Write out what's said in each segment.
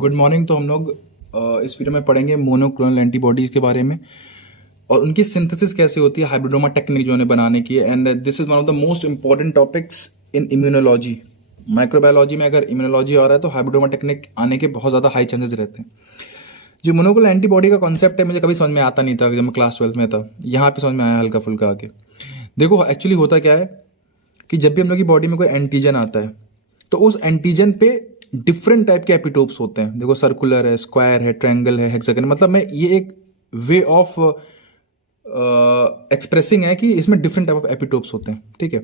Good morning. तो हम लोग इस वीडियो में पढ़ेंगे मोनोक्लोनल एंटीबॉडीज़ के बारे में और उनकी सिंथेसिस कैसे होती है, हाइब्रिडोमा टेक्निक जो उन्हें बनाने की है। And this is one of the most important topics in immunology. Microbiology में अगर इम्यूनोलॉजी आ रहा है तो हाइब्रिडोमा टेक्निक आने के बहुत ज़्यादा हाई चांसेस रहते हैं। जो मोनोक्लोनल एंटीबॉडी का कॉन्सेप्ट है मुझे कभी समझ में आता नहीं था जब मैं क्लास 12 में था। यहाँ पे समझ में आया हल्का फुल्का आके। देखो एक्चुअली होता क्या है कि जब भी हम लोग की बॉडी में कोई एंटीजन आता है तो उस एंटीजन पे डिफरेंट टाइप के एपिटोप्स होते हैं। देखो सर्कुलर है, स्क्वायर है, ट्रायंगल है, हेक्सागन। मतलब मैं ये एक वे ऑफ एक्सप्रेसिंग है कि इसमें डिफरेंट टाइप ऑफ एपिटोप्स होते हैं। ठीक है,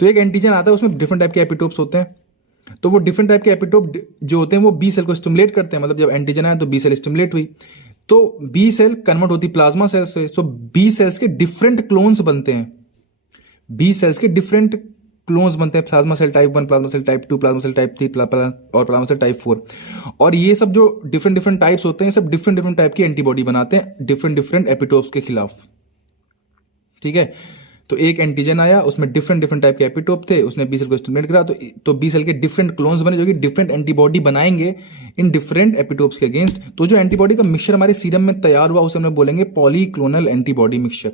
तो एक एंटीजन आता है उसमें डिफरेंट टाइप के एपिटोप्स होते हैं। तो वो डिफरेंट टाइप के एपिटोप जो होते हैं वो बी सेल को स्टिमुलेट करते हैं। मतलब जब एंटीजन आया तो बी सेल स्टिमुलेट हुई तो बी सेल कन्वर्ट होती प्लाज्मा सेल से। सो बी सेल्स के डिफरेंट क्लोन्स बनते हैं। बी सेल्स के डिफरेंट क्लोन्स बनते हैं, plasma cell type 1, plasma cell type 2, plasma cell type 3 और प्लाज्मा सेल टाइप 4। और ये सब जो डिफरेंट डिफरेंट टाइप्स होते हैं सब डिफरेंट डिफरेंट टाइप की एंटीबॉडी बनाते हैं डिफरेंट डिफरेंट एपिटोप्स के खिलाफ। ठीक है, तो एक एंटीजन आया उसमें डिफरेंट डिफरेंट टाइप के एपिटोप थे, उसने बी सेल को स्टिमुलेट करा तो बी सेल के डिफरेंट क्लोन्स बने जो कि डिफरेंट एंटीबॉडी बनाएंगे इन डिफरेंट एपिटोप्स के अगेंस्ट। तो जो एंटीबॉडी का मिक्सचर हमारे सीरम में तैयार हुआ उसे हम लोग बोलेंगे पॉलीक्लोनल एंटीबॉडी मिक्सचर।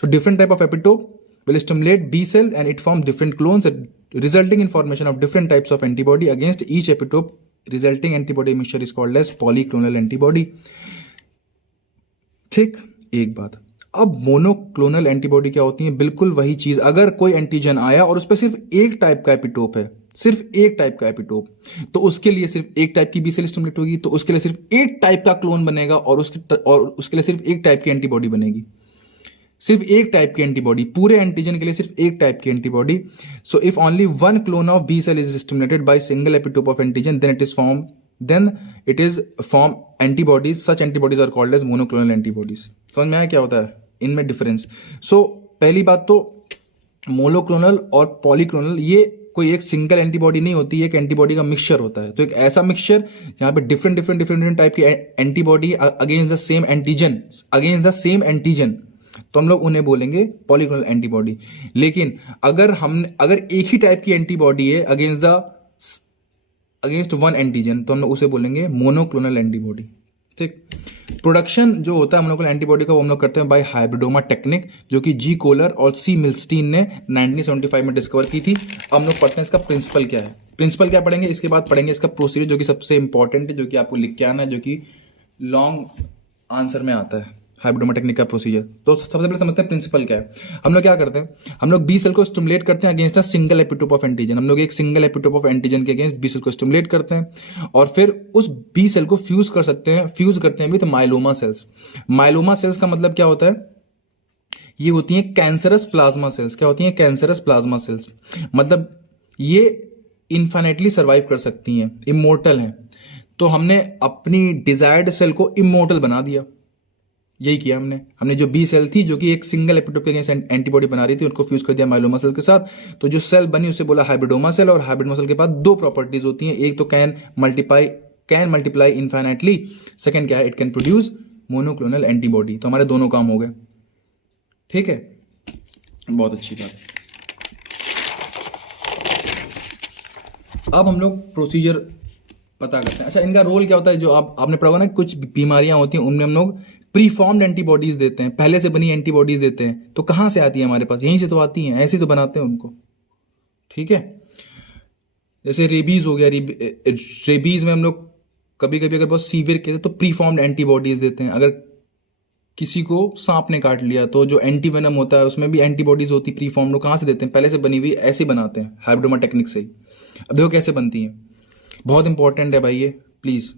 तो different type of epitope will stimulate B cell and it forms different clones resulting in formation of different types of antibody against each epitope. Resulting antibody mixture is called as polyclonal antibody. ठीक, एक बात। अब monoclonal antibody क्या होती है? बिल्कुल वही चीज। अगर कोई एंटीजन आया और उस पर सिर्फ एक टाइप का एपिटोप है, सिर्फ एक टाइप का एपिटोप, तो उसके लिए सिर्फ एक टाइप की बी सेल स्टिमुलेट होगी, तो उसके लिए सिर्फ एक टाइप का क्लोन बनेगा और उसके लिए सिर्फ एक टाइप की एंटीबॉडी बनेगी। सिर्फ एक टाइप की एंटीबॉडी, पूरे एंटीजन के लिए सिर्फ एक टाइप की antibody. So if only one clone of B cell is stimulated by single epitope of antigen then it is form antibodies. Such antibodies are called as monoclonal antibodies. समझ में आया क्या होता है इनमें डिफरेंस? सो पहली बात तो मोनोक्लोनल और पॉलीक्लोनल ये कोई एक सिंगल एंटीबॉडी नहीं होती, एक एंटीबॉडी का मिक्सचर होता है। तो एक ऐसा मिक्सचर जहां पे different different different different type की antibody against the same antigen, तो हम लोग उन्हें बोलेंगे पॉलीक्लोनल एंटीबॉडी। लेकिन अगर एक ही टाइप की एंटीबॉडी है अगेंस्ट वन एंटीजन तो हम लोग उसे बोलेंगे मोनोक्लोनल एंटीबॉडी। ठीक, प्रोडक्शन जो होता है मोनोक्लोनल एंटीबॉडी का वो हम लोग करते हैं बाय हाइब्रिडोमा टेक्निक, जो कि जी कोलर और सी मिल्स्टीन ने 1975 में डिस्कवर की थी। अब हम लोग पढ़ते हैं इसका प्रिंसिपल क्या है। प्रिंसिपल क्या पढ़ेंगे, इसके बाद पढ़ेंगे इसका प्रोसीजर जो कि सबसे इंपॉर्टेंट है, जो कि आपको लिख के आना है, जो कि लॉन्ग आंसर में आता है हाइब्रिडोमा टेक्निक का प्रोसीजर। तो सबसे पहले समझते हैं प्रिंसिपल क्या है। हम लोग क्या करते हैं, हम लोग बी सेल को स्टिमुलेट करते हैं against a single epitope of antigen. हम लोग एक सिंगल एपिटोप ऑफ एंटीजन के अगेंस्ट बी सेल को स्टिमुलेट करते हैं और फिर उस बी सेल को फ्यूज करते हैं with myeloma sales. Myeloma sales का मतलब क्या होता है? ये होती है कैंसरस प्लाज्मा सेल्स। क्या होती है? Cancerous plasma cells. मतलब ये इन्फाइनाइटली सर्वाइव कर सकती हैं, इमोर्टल हैं। तो हमने अपनी डिजायर्ड सेल को इमोर्टल बना दिया, यही किया हमने जो बी सेल थी जो कि एक सिंगल एपिटोप के अगेंस्ट एंटीबॉडी बना रही थी, उनको फ्यूज कर दिया माइलोमा सेल के साथ। तो जो सेल बनी उसे बोला हाइब्रिडोमा सेल। और हाइब्रिडोमा सेल के पास दो प्रॉपर्टीज होती हैं, एक तो कैन मल्टीप्लाई इनफाइनाइटली, सेकंड क्या है, it can produce monoclonal antibody. तो हमारे दोनों काम हो गए। ठीक है, बहुत अच्छी बात। अब हम लोग प्रोसीजर पता करते हैं। अच्छा, इनका रोल क्या होता है? जो आपने पढ़ा होगा ना, कुछ बीमारियां होती हैं उनमें हम लोग प्रीफॉर्म्ड एंटीबॉडीज देते हैं, पहले से बनी एंटीबॉडीज देते हैं। तो कहां से आती है हमारे पास? यहीं से तो आती हैं, ऐसे तो बनाते हैं उनको। ठीक है, जैसे रेबीज हो गया। रेबीज में हम लोग कभी कभी अगर बहुत सीवियर केस है तो प्रीफॉर्म्ड एंटीबॉडीज देते हैं। अगर किसी को सांप ने काट लिया तो जो एंटीवेनम होता है उसमें भी एंटीबॉडीज होती है प्रीफॉर्म्ड। लोग कहां से देते हैं? पहले से बनी हुई, ऐसे बनाते हैं हाइब्रिडोमा टेक्निक से ही। अब देखो कैसे बनती है, बहुत इंपॉर्टेंट है भाई ये, प्लीज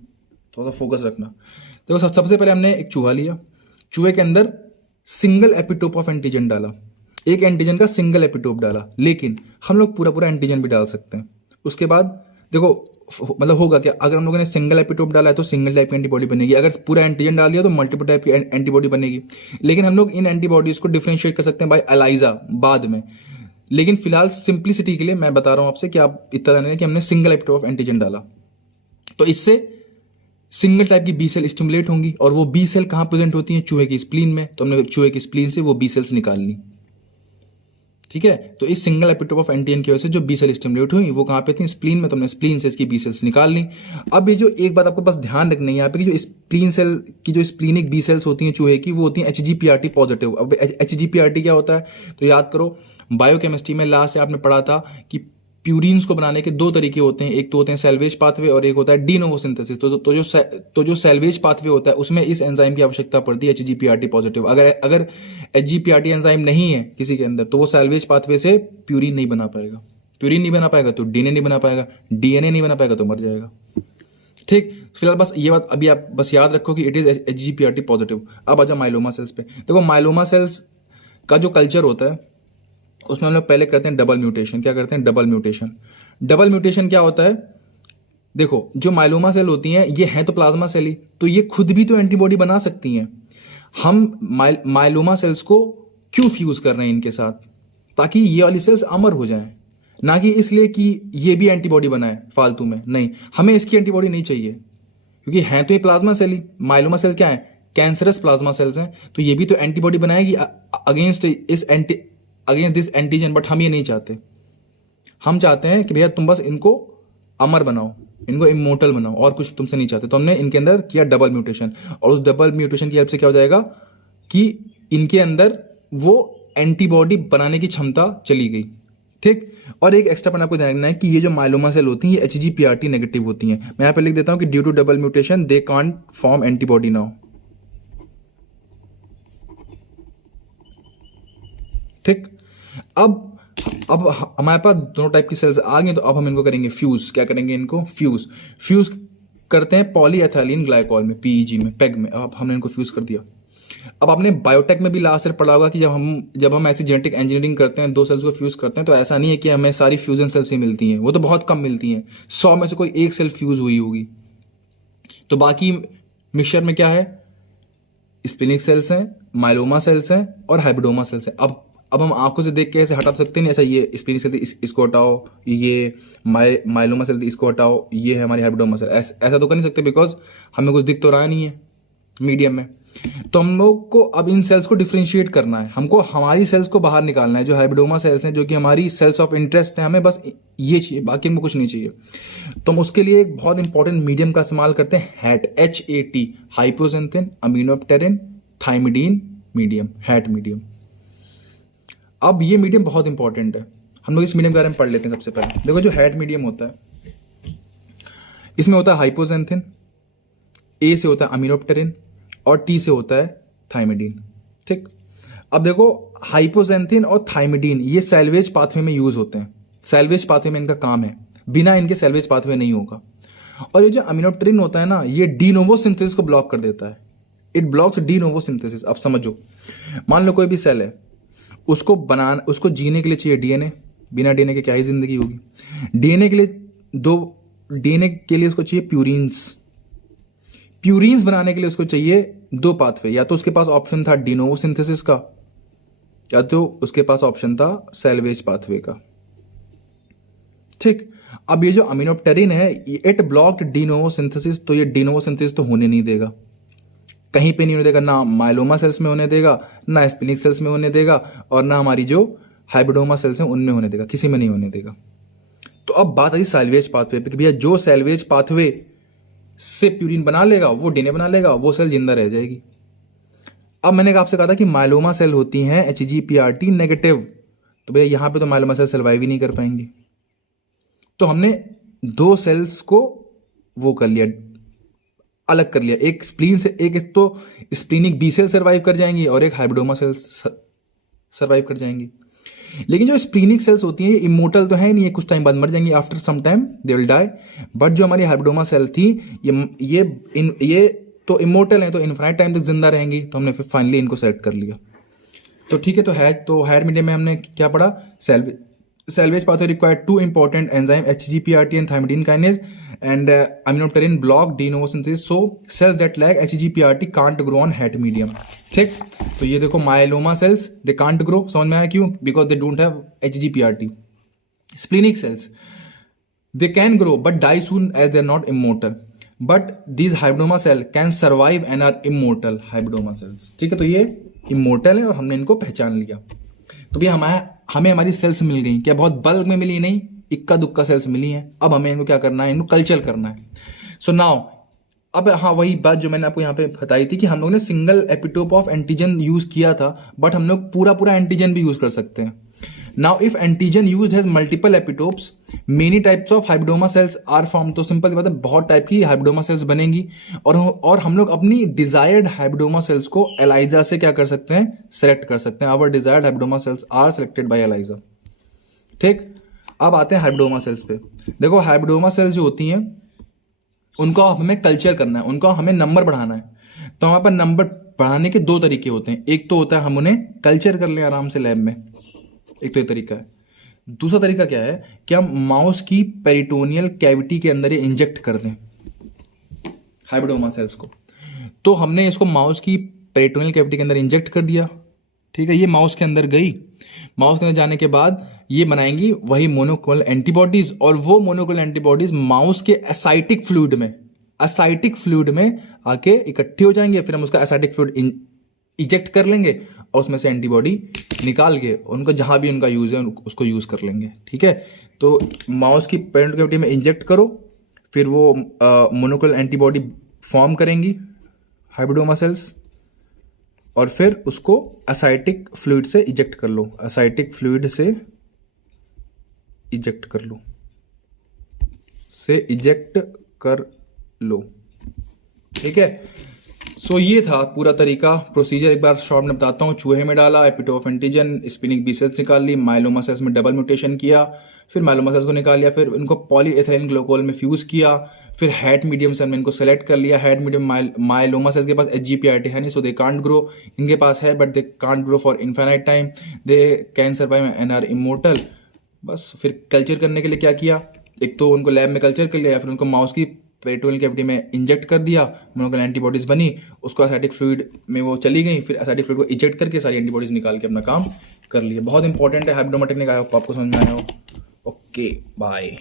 थोड़ा सा फोकस रखना। देखो सबसे पहले हमने एक चूहा लिया, चूहे के अंदर सिंगल एपिटोप ऑफ एंटीजन डाला, एक एंटीजन का सिंगल एपिटोप डाला। लेकिन हम लोग पूरा एंटीजन भी डाल सकते हैं। उसके बाद देखो मतलब होगा क्या, अगर हम लोगों ने सिंगल एपिटोप डाला है तो सिंगल टाइप की एंटीबॉडी बनेगी, अगर पूरा एंटीजन डाल दिया तो मल्टीपल टाइप की एंटीबॉडी बनेगी। लेकिन हम लोग इन एंटीबॉडीज को डिफरेंशिएट कर सकते हैं बाय एलाइजा बाद में। लेकिन फिलहाल सिंप्लिसिटी के लिए मैं बता रहा हूं आपसे कि आप इतना जाने कि हमने सिंगल एपिटोप ऑफ एंटीजन डाला, तो इससे सिंगल टाइप की बी सेल स्टिमुलेट होंगी। और वो बी सेल कहां प्रेजेंट होती हैं? चूहे की स्प्लीन में। तो हमने चूहे की स्प्लीन से वो बी सेल्स निकाल ली। ठीक है। तो इस सिंगल एपिटोप ऑफ एंटीजन की वजह से जो बी सेल स्टिमुलेट हुई वो कहाँ पे थी, स्प्लीन में। तो हमने स्प्लीन से इसकी बी सेल्स निकाल ली। अब ये जो एक बात आपको बस ध्यान रखनी है यहाँ पे कि जो स्प्लीन सेल की जो स्प्लीनिक बी सेल्स होती हैं चूहे की, वो होती हैं HGPRT पॉजिटिव। अब HGPRT क्या होता है तो याद करो, बायोकेमिस्ट्री में लास्ट से आपने पढ़ा था कि प्यूरिन्स को बनाने के दो तरीके होते हैं, एक तो होते हैं सेल्वेज पाथवे और एक होता है डी नोवो सिंथेसिस। तो जो सेल्वेज पाथवे होता है उसमें इस एंजाइम की आवश्यकता पड़ती है HGPRT पॉजिटिव। अगर HGPRT एंजाइम नहीं है किसी के अंदर तो वो सेल्वेज पाथवे से प्यूरिन नहीं बना पाएगा। प्यूरिन नहीं बना पाएगा तो डीएनए नहीं बना पाएगा, डीएनए नहीं बना पाएगा तो मर जाएगा। ठीक, फिलहाल बस ये बात अभी आप बस याद रखो कि इट इज HGPRT पॉजिटिव। अब आ जाओ माइलोमा सेल्स पे। देखो माइलोमा सेल्स का जो कल्चर होता है उसमें हम लोग पहले करते हैं डबल म्यूटेशन। क्या करते हैं, डबल म्यूटेशन। डबल म्यूटेशन क्या होता है, देखो जो माइलोमा सेल होती हैं ये हैं तो प्लाज्मा सेल ही, तो ये खुद भी तो एंटीबॉडी बना सकती हैं। हम माइलोमा सेल्स को क्यों फ्यूज कर रहे हैं इनके साथ, ताकि ये वाली सेल्स अमर हो जाएं, ना कि इसलिए कि ये भी एंटीबॉडी बनाए फालतू में। नहीं, हमें इसकी एंटीबॉडी नहीं चाहिए, क्योंकि हैं तो ये प्लाज्मा सेल ही। माइलोमा सेल्स क्या है, कैंसरस प्लाज्मा सेल्स हैं, तो ये भी तो एंटीबॉडी बनाएगी अगेंस्ट दिस एंटीजन। बट हम ये नहीं चाहते। हम चाहते हैं कि भैया तुम बस इनको अमर बनाओ, इनको इमोर्टल बनाओ, और कुछ तुमसे नहीं चाहते। तो हमने इनके अंदर किया डबल म्यूटेशन, और उस डबल म्यूटेशन की हेल्प से क्या हो जाएगा कि इनके अंदर वो एंटीबॉडी बनाने की क्षमता चली गई। ठीक, और एक एक्स्ट्रा पॉइंट आपको ध्यान रखना है कि ये जो माइलोमा सेल होती हैं ये HGPRT नेगेटिव होती हैं। मैं यहाँ पे लिख देता हूं कि due to double mutation they can't form antibody now. ठीक, अब हमारे पास दोनों टाइप की सेल्स आ गई, तो अब हम इनको करेंगे फ्यूज। क्या करेंगे, इनको फ्यूज करते हैं पॉलीएथिलीन ग्लाइकॉल में, PEG में, पेग में। अब हमने इनको फ्यूज कर दिया। अब आपने बायोटेक में भी लास्ट ईयर पढ़ा होगा कि जब हम ऐसी जेनेटिक इंजीनियरिंग करते हैं, दो सेल्स को फ्यूज करते हैं, तो ऐसा नहीं है कि हमें सारी फ्यूजन सेल्स ही मिलती हैं, वो तो बहुत कम मिलती हैं। 100 में से कोई एक सेल फ्यूज हुई होगी, तो बाकी मिक्सचर में क्या है, स्प्लिनिक सेल्स हैं, माइलोमा सेल्स हैं और हाइब्रिडोमा सेल्स हैं। अब हम आंखों से देख के ऐसे हटा सकते नहीं, ऐसा ये स्प्लिनिक सेल थी इसको हटाओ, ये माइलोमा सेल थी इसको हटाओ, ये है हमारी हाइब्रिडोमा सेल, ऐसा तो कर नहीं सकते, बिकॉज हमें कुछ दिख तो रहा नहीं है मीडियम में। तो हम लोग को अब इन सेल्स को डिफ्रेंशिएट करना है, हमको हमारी सेल्स को बाहर निकालना है, जो हाइब्रिडोमा सेल्स हैं, जो कि हमारी सेल्स ऑफ इंटरेस्ट है, हमें बस ये चाहिए, बाकी हमको कुछ नहीं चाहिए। तो हम उसके लिए एक बहुत इंपॉर्टेंट मीडियम का इस्तेमाल करते हैं, HAT, hypoxanthine aminopterin thymidine medium, HAT medium. अब ये मीडियम बहुत इंपॉर्टेंट है, हम लोग इस मीडियम के बारे में पढ़ लेते हैं। सबसे पहले देखो जो हैट मीडियम होता है, इसमें होता है हाइपोजेंथिन, A से होता है अमीनोप्टेरिन और T से होता है थाइमिडीन। ठीक, अब देखो हाइपोजेंथिन और थाइमिडीन ये सैल्वेज पाथवे में यूज होते हैं, सैल्वेज पाथवे में इनका काम है, बिना इनके सैल्वेज पाथवे नहीं होगा। और ये जो अमीनोप्टेरिन होता है ना, ये डी नोवो सिंथेसिस को ब्लॉक कर देता है, it blocks D novo synthesis. अब समझो, मान लो कोई भी सेल है, उसको जीने के लिए चाहिए डीएनए, बिना डीएनए के क्या ही जिंदगी होगी। डीएनए के लिए उसको चाहिए प्यूरिन्स बनाने के लिए उसको चाहिए दो पाथवे, या तो उसके पास ऑप्शन था डी नोवो सिंथेसिस का, या तो उसके पास ऑप्शन था सैल्वेज पाथवे का। ठीक, अब ये जो अमीनोप्टेरिन है, it blocked D novo synthesis, तो ये डी नोवो सिंथेसिस तो होने नहीं देगा, कहीं पे नहीं होने देगा, ना माइलोमा सेल्स में होने देगा, ना स्प्लिनिक सेल्स में होने देगा, और ना हमारी जो हाइब्रिडोमा सेल्स हैं उनमें होने देगा, किसी में नहीं होने देगा। तो अब बात आई सैल्वेज पाथवे पे कि भैया जो सैल्वेज पाथवे से प्यूरिन बना लेगा, वो डीएनए बना लेगा, वो सेल जिंदा रह जाएगी। अब मैंने आपसे कहा था कि माइलोमा सेल होती हैं HGPRT नेगेटिव, तो भैया यहां पे तो माइलोमा सेल सर्वाइव ही नहीं कर पाएंगे। तो हमने दो सेल्स को वो कर लिया, अलग कर लिया, एक स्प्लीन से, एक तो स्प्लीनिक बी सेल सर्वाइव कर जाएंगी और एक हाइब्रिडोमा सेल सर्वाइव कर जाएंगी। लेकिन जो स्प्लीनिक सेल्स होती हैं ये इमोर्टल तो है नहीं, ये कुछ टाइम बाद मर जाएंगी, after some time they will die. But जो हमारी हाइब्रिडोमा सेल थी ये तो इमोर्टल है, तो इनफाइनाइट टाइम तक जिंदा रहेंगी। तो हमने फिर फाइनली इनको सेलेक्ट कर लिया। तो ठीक है, तो हैड मीडियम में हमने क्या पढ़ा, salvage pathway required two important enzyme HGPRT and thymidine kinase and aminopterin block de novo synthesis, so cells that lack HGPRT can't grow on HAT medium. ठीक, तो ये देखो myeloma cells they can't grow, समझ में आया क्यों, because they don't have HGPRT। Splenic cells they can grow but die soon as they are not immortal, but these hybridoma cell can survive and are immortal hybridoma sales. ठीक है, तो ये immortal है और हमने इनको पहचान लिया। तो भैया हमें हमारी सेल्स मिल गई, क्या बहुत बल्क में मिली नहीं, इक्का दुक्का सेल्स मिली हैं। अब हमें इनको क्या करना है, इनको कल्चर करना है। सो नाउ अब हाँ वही बात जो मैंने आपको यहाँ पे बताई थी कि हम लोग ने single epitope of antigen use किया था, बट हम लोग पूरा पूरा एंटीजन भी यूज कर सकते हैं। Now if antigen used has multiple epitopes, many types of hybridoma cells are form. तो सिंपल सी बात है, बहुत टाइप की हाइब्रिडोमा सेल्स बनेंगी, और हम लोग अपनी डिजायर्ड हाइब्रिडोमा सेल्स को एलाइजा से क्या कर सकते हैं, सेलेक्ट कर सकते हैं। Our desired hybridoma cells are selected by ELISA. ठीक, अब आते हैं हाइब्रिडोमा सेल्स पे। देखो हाइब्रिडोमा सेल्स जो होती हैं उनको हमें कल्चर करना है, उनको हमें नंबर बढ़ाना है। तो हमारे पास नंबर बढ़ाने के दो तरीके होते हैं। एक तो होता है हम उन्हें कल्चर कर लें आराम से लैब में, एक तो ये तरीका है। दूसरा तरीका क्या है कि हम माउस की पेरिटोनियल कैविटी के अंदर ये इंजेक्ट कर दें हाइब्रिडोमा सेल्स को। तो हमने इसको माउस की पेरिटोनियल कैविटी के अंदर इंजेक्ट कर दिया, ठीक है। ये माउस के अंदर गई, माउस के अंदर जाने के बाद ये बनाएंगी वही मोनोक्लोनल एंटीबॉडीज, और वो मोनोक्लोनल एंटीबॉडीज माउस के एसाइटिक फ्लूइड में आके इकट्ठी हो जाएंगे। फिर हम उसका एसाइटिक फ्लूइड इजेक्ट कर लेंगे और उसमें से एंटीबॉडी निकाल के उनको जहां भी उनका यूज है उसको यूज कर लेंगे, ठीक है। तो माउस की पेरेंट कैविटी में इंजेक्ट करो, फिर वो मोनोक्लोनल एंटीबॉडी फॉर्म करेंगी हाइब्रिडोमा सेल्स, और फिर उसको एसाइटिक फ्लूइड से इजेक्ट कर लो, एसाइटिक फ्लूइड से इजेक्ट कर लो, ठीक है। सो ये था पूरा तरीका, प्रोसीजर एक बार शॉर्ट में बताता हूँ। चूहे में डाला epitope of antigen, splenic B cells निकाल ली, माइलोमा सेल्स में डबल म्यूटेशन किया, फिर माइलोमा सेल्स को निकाल लिया, फिर इनको पॉलीएथिलीन ग्लाइकोल में फ्यूज किया, फिर हैट मीडियम से हमने इनको सेलेक्ट कर लिया। हैट मीडियम माइलोमा सेल्स के पास HGPRT है नहीं, सो दे कांट ग्रो। इनके पास है but they can't grow for infinite time, they can survive and are immortal. बस फिर कल्चर करने के लिए क्या किया, एक तो उनको लैब में कल्चर कर लिया, फिर उनको माउस की पेरिटोनियल कैविटी में इंजेक्ट कर दिया, मोनोक्लोनल एंटीबॉडीज बनी, उसको एसाइटिक फ्लूइड में वो चली गई, फिर एसाइटिक फ्लूइड को इजेक्ट करके सारी एंटीबॉडीज निकाल के अपना काम कर लिया। बहुत इंपॉर्टेंट है हाइब्रिडोमा टेक्निक, आपको समझ में आया हो। Okay bye.